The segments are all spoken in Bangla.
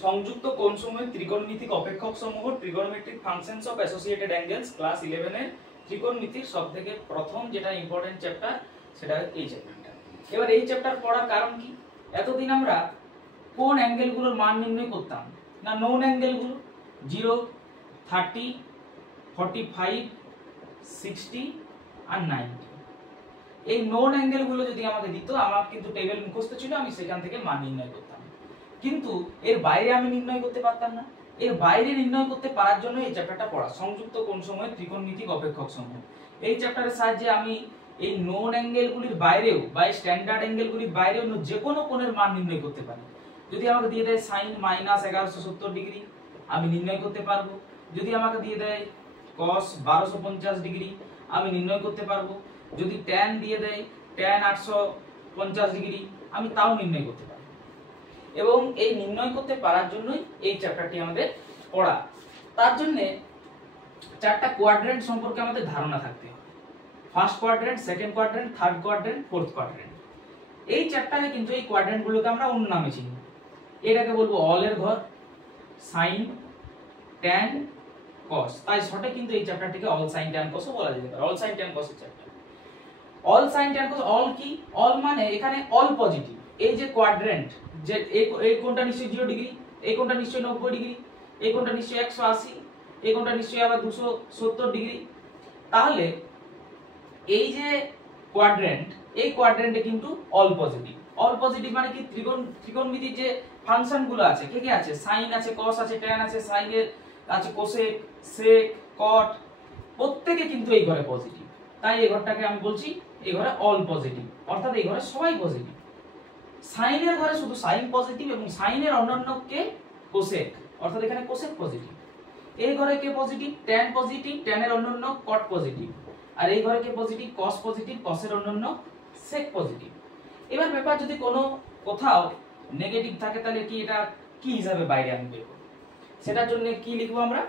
সংযুক্ত কোণসমূহের ত্রিকোণমিতিক অপেক্ষক সমূহ trigonometric functions of associated angles class 11 এর ত্রিকোণমিতির সবথেকে প্রথম যেটা ইম্পর্টেন্ট চ্যাপ্টার সেটা এই চ্যাপ্টারটা। এবার এই চ্যাপ্টার পড়ার কারণ কি, এতদিন আমরা কোন অ্যাঙ্গেলগুলোর মান নির্ণয় করতাম না, নোন অ্যাঙ্গেলগুলো 0, 30, 45, 60 আর 90। এই নোন অ্যাঙ্গেলগুলো যদি আমাকে দিত, আমার কিন্তু টেবিল মুখস্থ ছিল, আমি সেখান থেকে মান নির্ণয় করতাম, কিন্তু এর বাইরে আমি নির্ণয় করতে পারতাম না। এর বাইরে নির্ণয় করতে পারার জন্য এই চ্যাপ্টারটা পড়া, সংযুক্ত কোণসমূহের ত্রিকোণমিতিক অপেক্ষক সমূহ। এই চ্যাপ্টারের সাহায্যে আমি এই নোন অ্যাঙ্গেলগুলির বাইরেও বা স্ট্যান্ডার্ড অ্যাঙ্গেলগুলির বাইরেও যে কোনো কোণের মান নির্ণয় করতে পারি। যদি আমাকে দিয়ে দেয় sin -1170 ডিগ্রি, আমি নির্ণয় করতে পারবো। যদি আমাকে দিয়ে দেয় cos 1250 ডিগ্রি, আমি নির্ণয় করতে পারবো। যদি tan দিয়ে দেয় tan 850 ডিগ্রি, আমি তাও নির্ণয় করতে পারবো। এবং এই নির্ণয় করতে পারার জন্যই এই চ্যাপ্টারটি আমাদের পড়া। তার জন্য চারটা কোয়াড্রেন্ট সম্পর্কে আমাদের ধারণা থাকতে হবে। First quadrant, second quadrant, third quadrant, fourth quadrant. এই চ্যাপ্টারে কিন্তু এই কোয়াড্রেন্টগুলোকে আমরা অন্য নামে চিনি। এটাকে বলবো অল এর ঘর, সাইন, ট্যান, কস। তাই শর্টে কিন্তু এই চ্যাপ্টারটিকে অল সাইন ট্যান কসও বলা যেতে পারে। অল সাইন ট্যান কসের চ্যাপ্টার। All sine tan cos, all কি? অল মানে এখানে অল পজিটিভ। এই যে কোয়াড্রেন্ট, যে এই কোণটা নিশ্চয়ই 0 ডিগ্রি, এই কোণটা নিশ্চয়ই 90 ডিগ্রি, এই কোণটা নিশ্চয়ই 180, এই কোণটা নিশ্চয়ই আবার 270 ডিগ্রি। তাহলে এই যে কোয়াড্রেন্ট, এই কোয়াড্রেন্টে কিন্তু অল পজিটিভ। অল পজিটিভ মানে কি, ত্রিকোণমিতির যে ফাংশনগুলো আছে, কে কে আছে? সাইন আছে, কস আছে, ট্যান আছে, সাইনের আছে কোসেক, সেক, কট, প্রত্যেকে কিন্তু এই ঘরে পজিটিভ। তাই এই ঘরটাকে আমি বলছি এই ঘরে অল পজিটিভ, অর্থাৎ এই ঘরে সবাই পজিটিভ। সাইনের ঘরে শুধু সাইন পজিটিভ এবং সাইনের অন্যান্য কে কোসেক, অর্থাৎ এখানে কোসেক পজিটিভ। এই ঘরে কে পজিটিভ? ট্যান পজিটিভ, ট্যানের অন্যান্য কট পজিটিভ। আর এই ঘরে কে পজিটিভ? কস পজিটিভ, কসের অন্যান্য সেক পজিটিভ। এবার ব্যাপার যদি কোনো কোথাও নেগেটিভ থাকে, তাহলে কি এটা কি হিসাবে বাইরে আমি বের করব? সেটার জন্য কি লিখবো আমরা?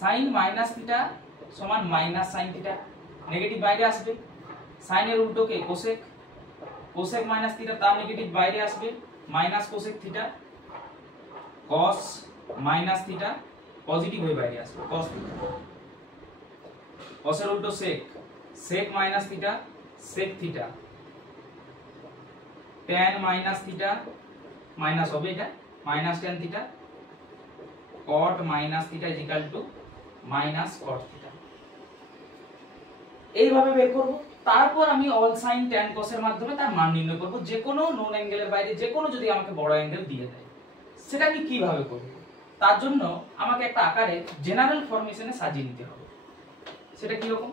সাইন মাইনাস থিটা সমান মাইনাস সাইন থিটা, নেগেটিভ বাইরে আসবে। সাইনের উল্টো কে? কোসেক, কোসেক মাইনাস থিটা, তার নেগেটিভ বাইরে আসবে, minus cosec theta. Cos minus theta positive হয়ে বাইরে আসবে, কস থিটা। কসের উল্টো sec, sec minus theta, sec theta. Tan minus theta, minus হবে এটা, minus tan theta. Cot minus theta is equal to minus cot theta. এইভাবে বের করব। তারপর আমি অল সাইন ট্যান কসের মাধ্যমে তার মান নির্ণয় করব, যে কোনো নোন অ্যাঙ্গেলের বাইরে যে কোনো যদি আমাকে বড় অ্যাঙ্গেল দিয়ে দেয়। সেটা আমি কিভাবে করব? তার জন্য আমাকে একটা আকারে জেনারেল ফরমেশনে সাজিয়ে নিতে হবে। সেটা কি রকম?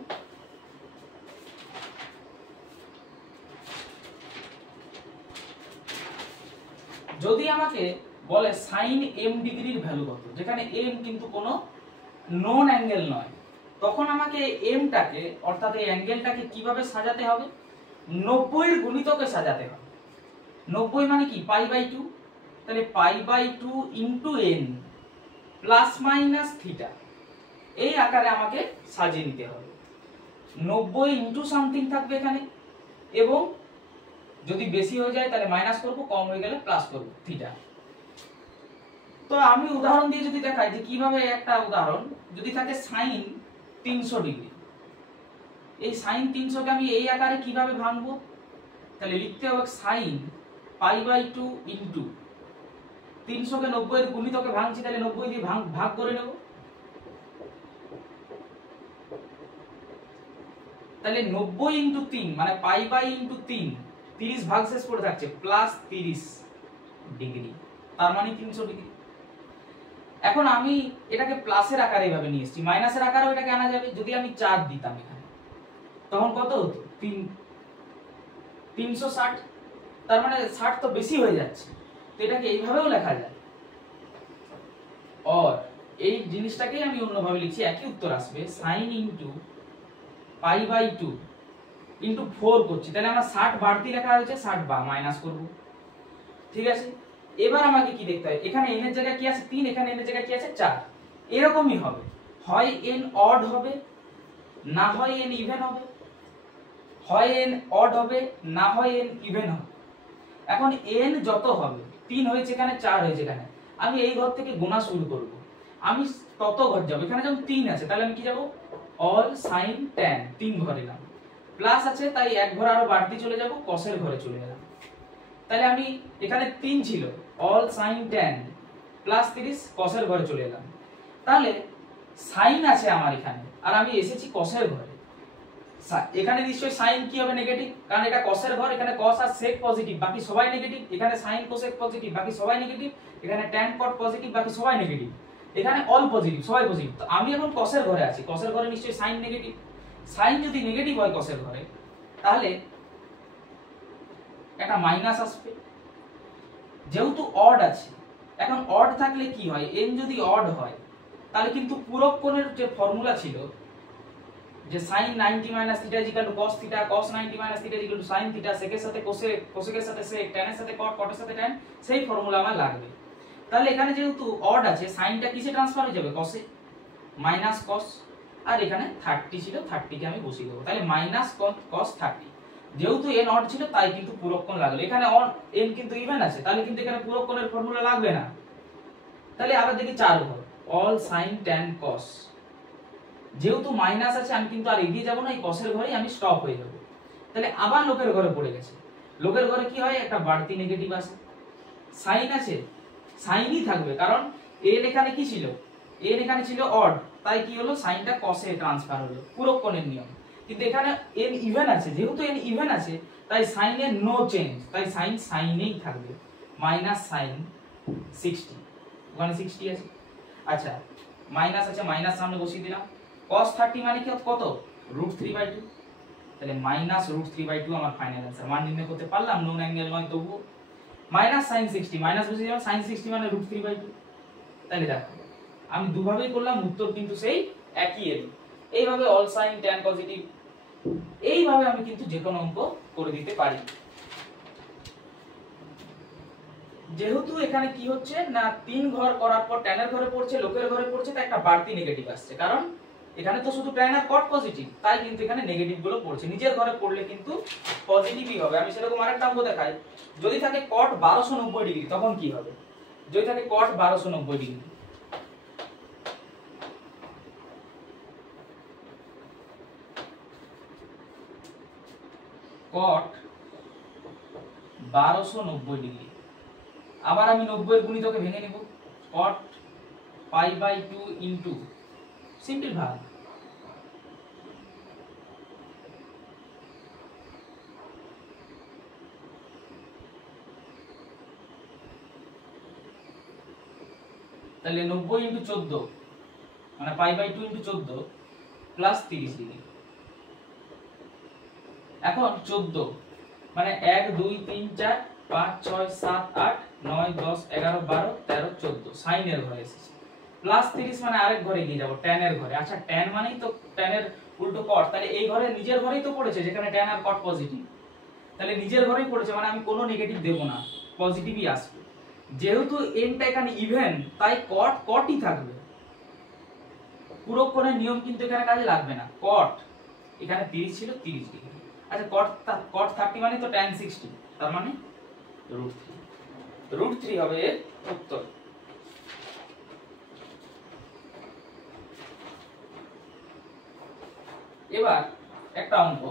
যদি আমাকে বলে সাইন m ডিগ্রির ভ্যালু কত, যেখানে m কিন্তু কোনো নোন অ্যাঙ্গেল নয়, তখন আমাকে mটাকে অর্থাৎ এই অ্যাঙ্গেলটাকে কিভাবে সাজাতে হবে? 90 এর গুণিতকে সাজাতে হবে। 90 মানে কি? π/2। তাহলে π/2 into n plus minus theta, এই আকারে আমাকে সাজিয়ে নিতে হবে। 90 ইনটু সামথিং থাকবে এখানে, এবং যদি বেশি হয়ে যায় তাহলে মাইনাস করব, কম হয়ে গেলে প্লাস করব থিটা। তো আমি উদাহরণ দিয়ে যদি দেখাই যে কিভাবে, একটা উদাহরণ যদি থাকে সাইন 300 ডিগ্রি, এই সাইন 300 কে আমি এই আকারে কিভাবে ভাঙবো? তাহলে লিখতে হবে সাইন π/2 ইনটু 300 কে 90 এর গুণিতকে ভাঙছি, তাহলে 90 দিয়ে ভাগ করে নেব। তাহলে 90 ইনটু 3 মানে π/3, 30 ভাগ শেষ করে থাকছে, প্লাস 30 ডিগ্রি, তার মানে 300 ডিগ্রি। এখন আমি এটাকে প্লাসের আকারে এইভাবে নিয়ে এসেছি, মাইনাসের আকারেও এটাকে আনা যাবে। যদি আমি 4 দিতাম এখানে, তখন কত হতো? 360। তার মানে 60 তো বেশি হয়ে যাচ্ছে, তো এটাকে এইভাবেও লেখা যায়। আর এই জিনিসটাকেই আমি অন্যভাবে লিখছি, একই উত্তর আসবে। সাইন ইনটু π/2 ইনটু 4 করছি, তাহলে আমার 60 বাড়তি লেখা হয়েছে, 60 বা মাইনাস করব। ঠিক আছে, এবার আমাকে কি দেখতে হবে? এখানে n এর জায়গায় কি আছে? 3, এখানে n এর জায়গায় কি আছে? 4। এরকমই হবে, হয় n অড হবে, না হয় n ইভেন হবে। হয় n অড হবে, না হয় n ইভেন হবে। এখন n যত হবে, 3 হয়েছে এখানে, 4 হয়েছে এখানে, আমি এই ঘর থেকে গোনা শুরু করব। আমি তত ঘর যাব, এখানে যেমন 3 আছে তাহলে আমি কি যাব, অল সাইন tan 3 ঘরে এলাম, প্লাস আছে তাই এক ঘর আরো বাড়তি চলে যাব, কসের ঘরে চলে গেলাম। তাহলে আমি এখানে 3 ছিল, অল সাইন tan প্লাস 30 কসের ঘরে চলে এলাম। তাহলে সাইন আছে আমার এখানে, আর আমি এসেছি কসের ঘরে। এখানে নিশ্চয়ই সাইন কি হবে, নেগেটিভ, কারণ এটা কসের ঘর, এখানে কস আর সেক পজিটিভ, বাকি সবাই নেগেটিভ। এখানে সাইন কোসেক পজিটিভ, বাকি সবাই নেগেটিভ। এখানে ট্যান কট পজিটিভ, বাকি সবাই নেগেটিভ। এখানে অল পজিটিভ, সবাই পজিটিভ। তো আমি এখন কসের ঘরে আছি, কসের ঘরে নিশ্চয়ই সাইন নেগেটিভ। সাইন যদি নেগেটিভ হয় কসের ঘরে, তাহলে একটা মাইনাস আসবে, যেহেতু অড আছে। এখন অড থাকলে কি হয়, n যদি অড হয় তাহলে কিন্তু পূরক কোণের যে ফর্মুলা ছিল যে sin 90 - θ cos θ, cos 90 - θ sin θ, সেকের সাথে কোসেক, কোসেকের সাথে সেক, tan এর সাথে cot, cot এর সাথে tan, সেই ফর্মুলা আমার লাগবে। তাহলে এখানে যেহেতু অড আছে, সাইনটা কিসে ট্রান্সফার হয়ে যাবে, কসে, মাইনাস cos, আর এখানে 30 ছিল, 30 কে আমি বসিয়ে দেব। তাহলে মাইনাস cos 30, যেহেতু n অড ছিল তাই কিন্তু পূরক কোণ লাগলো। এখানে n কিন্তু ইভেন আছে, তাহলে কিন্তু এখানে পূরক কোণের ফর্মুলা লাগবে না। তাহলে আবার দেখি 4 ঘর, অল সাইন tan cos, যেহেতু মাইনাস আছে আমি কিন্তু আর এগিয়ে যাব না, এই কসের ঘরেই আমি স্টপ হয়ে যাব। তাহলে আবার লোকের ঘরে পড়ে গেছে, লোকের ঘরে কি হয়, একটা বাড়তি নেগেটিভ আসে। সাইন আছে, সাইনই থাকবে, কারণ n এখানে কি ছিল, n এখানে ছিল অড, তাই কি হলো, সাইনটা কসে ট্রান্সফার হলো, পূরক কোণের নিয়ম। কিন্তু এখানে n ইভেন আছে, যেহেতু n ইভেন আছে তাই সাইনের নো চেঞ্জ, তাই সাইন সাইনেই থাকবে, মাইনাস সাইন 60, ওখানে 60 আছে। আচ্ছা, মাইনাস আছে, মাইনাস সামনে বসিয়ে দিলাম। cos 30 মানে কি, কত, √3/2, তাহলে মাইনাস √3/2 আমার ফাইনাল आंसर। মান নির্ণয় করতে পারলাম, নোন অ্যাঙ্গেল নয় তবু। মাইনাস sin 60, মাইনাস বসিয়ে দিলাম, sin 60 মানে √3/2। তাহলে দেখো আমি দুভাবেই করলাম, উত্তর কিন্তু সেই একই এলো। এইভাবে অল সাইন tan পজিটিভ, এইভাবে আমি কিন্তু যে কোনো অঙ্ক করে দিতে পারি। যেহেতু এখানে কি হচ্ছে না, 3 ঘর করার পর tan এর ঘরে পড়ছে, লোকের ঘরে পড়ছে, তাই একটা বাড়তি নেগেটিভ আসছে, কারণ এখানে তো শুধু tan আর cot পজিটিভ, তাই কিন্তু এখানে নেগেটিভ গুলো পড়ছে। নিজের ঘরে পড়লে কিন্তু পজিটিভই হবে। আমি সেরকম আরেকটা অঙ্ক দেখাই, যদি থাকে cot 1290 ডিগ্রি তখন কি হবে, যদি থাকে cot 1290 ডিগ্রি, cot 1290 ডিগ্রি, আবার আমি 90 এর গুণিতকে ভেঙে নেব, cot π/2 ইনটু সিম্পল ভাগ, তাহলে 90 ইনটু 14 মানে π/2 ইনটু 14 প্লাস 30 ডিগ্রি। এখন 14 মানে 1 2 3 4 5 6 7 8 9 10 11 12 13 14, সাইনের ঘরে এসেছে। প্লাস 30 মানে আরেক ঘরে গিয়ে যাব, tan এর ঘরে। আচ্ছা, tan মানেই তো tan এর উল্টো cot, তাহলে এই ঘরে নিজের ঘরেই তো পড়েছে, যেখানে tan আর cot পজিটিভ, তাহলে নিজের ঘরেই পড়েছে, মানে আমি কোনো নেগেটিভ দেব না, পজিটিভই আসবে। যেহেতু n টা এখানে ইভেন, তাই cot cotই থাকবে, পূরক কোণের নিয়ম কিন্তু এখানে কাজে লাগবে না। cot এখানে 30 ছিল, 30 ডিগ্রি। আচ্ছা, cot 30 মানে তো tan 60, তার মানে √3 হবে এর উত্তর। এবার একটা অঙ্ক,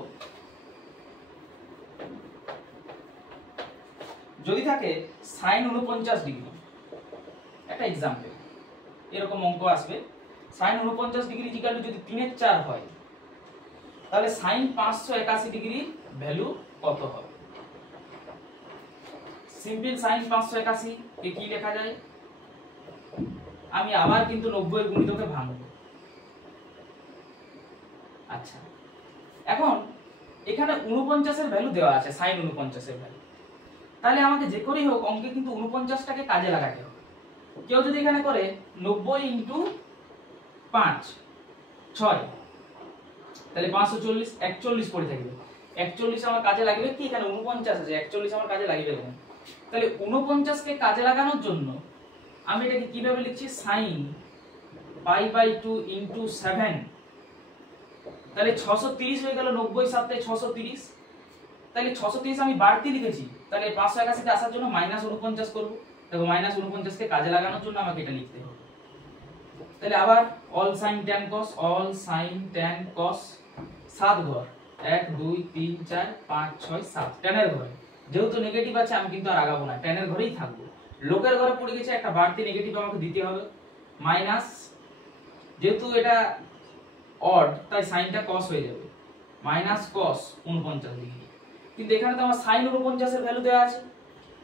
যদি থাকে sin 49 ডিগ্রি, একটা एग्जांपल, এরকম অঙ্ক আসবে, sin 49 ডিগ্রি ইকুয়াল টু যদি 3 এর 4 হয়, তাহলে sin 581 ডিগ্রি ভ্যালু কত হবে? সিম্পল sin 581 কে কি লেখা যায়, আমি আবার কিন্তু 90 এর গুণিতকে ভাঙবো। আচ্ছা, এখন এখানে 49 এর ভ্যালু দেওয়া আছে, sin 49 এর ভ্যালু, তাহলে আমাকে যে করেই হোক অঙ্কে কিন্তু 49টাকে কাজে লাগাতে হবে। কেউ যদি এখানে করে 90 ইনটু 5 6, তাহলে 540, 41 পড়ে থাকবে। 41 আমার কাজে লাগবে কি, এখানে 49 আছে, 41 আমার কাজে লাগবে না। তাহলে 49 কে কাজে লাগানোর জন্য আমি এটাকে কিভাবে লিখছি, sin π/2 ইনটু 7, তাহলে 630 হয়ে গেল, 90 7 630। তাহলে 630 আমি বাড়তি লিখেছি, তাহলে 581 তে আসার জন্য -49 করব। দেখো -49 কে কাজে লাগানোর জন্য আমাকে এটা লিখতে হবে। তাহলে আবার all sine tan cos, all sine tan cos 7 ঘর, 1 2 3 4 5 6 7 tan এর ঘরে। যেহেতু নেগেটিভ আছে আমি কিন্তু আর আগাবো না, tan এর ঘরেই থাকবো। লোকের ঘরে পড়ে গেছে, একটা বাড়তি নেগেটিভ আমাকে দিতে হবে, মাইনাস, যেহেতু এটা অড তাই সাইনটা cos হয়ে যাবে, মাইনাস cos 49 ডিগ্রি। কিন্তু এখানে তো আমার sin 49 এর ভ্যালু দেওয়া আছে,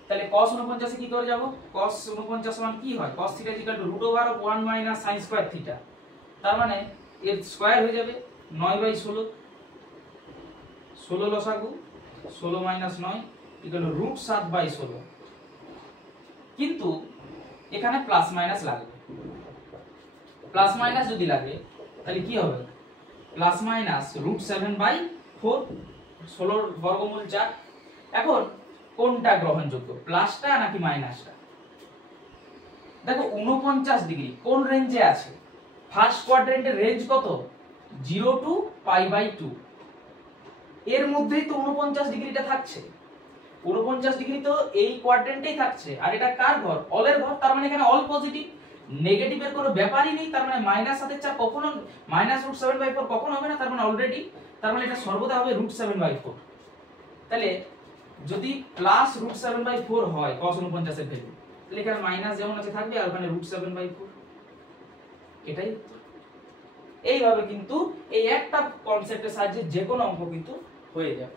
তাহলে cos 49 এ কি করে যাব? cos 49 মান কি হয়? cos θ √1 - sin square θ। তার মানে এর স্কয়ার হয়ে যাবে 9/16, 16 লসাগু 16 - 9 √7/16। কিন্তু এখানে প্লাস মাইনাস লাগবে, প্লাস মাইনাস যদি লাগে তাহলে কি হবে? প্লাস মাইনাস √7/4, 16 বর্গমূল 4। এখন কোনটা গ্রহণযোগ্য, প্লাসটা নাকি মাইনাসটা? দেখো 49 ডিগ্রি কোন রেঞ্জে আছে? ফার্স্ট কোয়াড্রেন্টের রেঞ্জ কত? 0 টু π/2। এর মধ্যেই তো 49 ডিগ্রিটা থাকছে। 49 ডিগ্রি তো এই কোয়াড্রেন্টেই থাকছে, আর এটা কার ঘর? অলের ঘর। তার মানে এখানে অল পজিটিভ, নেগেটিভের কোনো ব্যাপারই নেই। তার মানে মাইনাস সাথে 4 কখনো -√7/4 কখনো হবে না, তার মানে অলরেডি, তার মানে এটা সর্বদা হবে √7/4। তাহলে যদি প্লাস √7/4 হয় cos 49 এর ভ্যালু, তাহলে এখানে মাইনাস যেমন আছে থাকবে, আর ওখানে √7/4, এটাই উত্তর। এইভাবে কিন্তু এই একটা কনসেপ্টের সাহায্যে যে কোনো অঙ্ক কিন্তু হয়ে যাবে।